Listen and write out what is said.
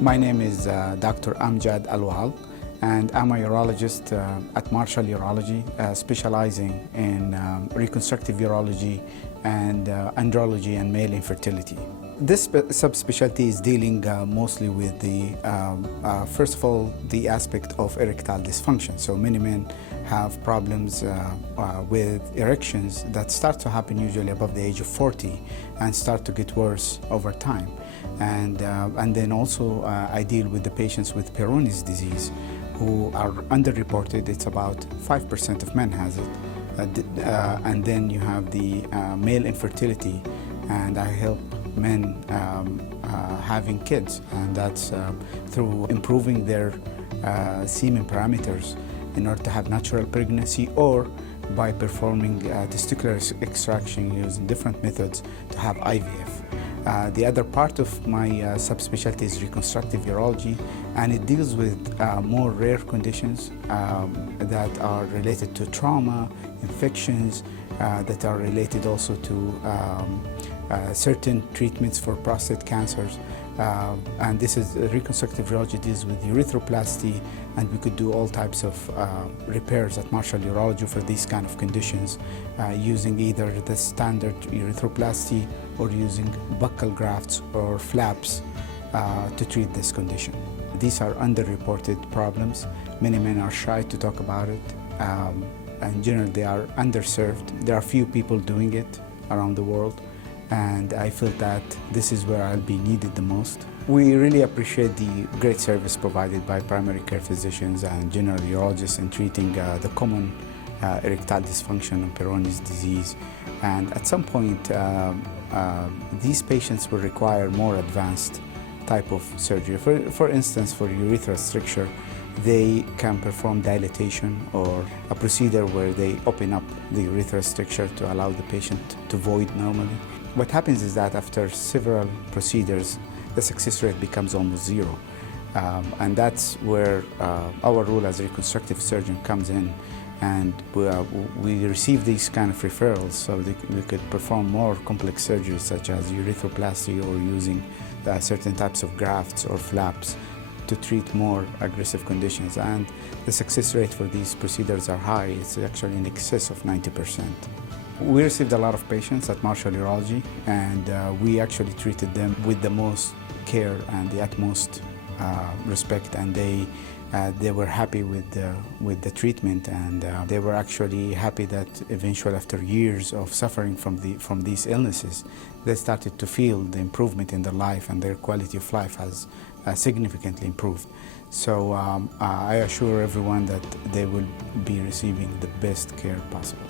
My name is Dr. Amjad Alwaal, and I'm a urologist at Marshall Urology, specializing in reconstructive urology and andrology and male infertility. This subspecialty is dealing mostly with the, first of all, the aspect of erectile dysfunction. So many men have problems with erections that start to happen usually above the age of 40 and start to get worse over time. And then also I deal with the patients with Peyronie's disease who are underreported. It's about 5% of men has it. And then you have the male infertility, and I help men having kids, and that's through improving their semen parameters in order to have natural pregnancy, or by performing testicular extraction using different methods to have IVF. The other part of my subspecialty is reconstructive urology, and it deals with more rare conditions that are related to trauma, infections, that are related also to certain treatments for prostate cancers. And this is reconstructive urology deals with urethroplasty, and we could do all types of repairs at Marshall Urology for these kind of conditions, using either the standard urethroplasty or using buccal grafts or flaps to treat this condition. These are underreported problems. Many men are shy to talk about it. In general, they are underserved. There are few people doing it around the world, and I feel that this is where I'll be needed the most. We really appreciate the great service provided by primary care physicians and general urologists in treating the common erectile dysfunction and Peyronie's disease. And at some point, these patients will require more advanced type of surgery. For instance, for urethral stricture, they can perform dilatation or a procedure where they open up the urethral stricture to allow the patient to void normally. What happens is that after several procedures, the success rate becomes almost zero. And that's where our role as a reconstructive surgeon comes in. And we receive these kind of referrals so we could perform more complex surgeries such as urethroplasty or using certain types of grafts or flaps to treat more aggressive conditions. And the success rate for these procedures are high. It's actually in excess of 90%. We received a lot of patients at Marshall Urology, and we actually treated them with the most care and the utmost respect, and they were happy with the treatment, and they were actually happy that eventually, after years of suffering from these illnesses, they started to feel the improvement in their life, and their quality of life has significantly improved. So I assure everyone that they will be receiving the best care possible.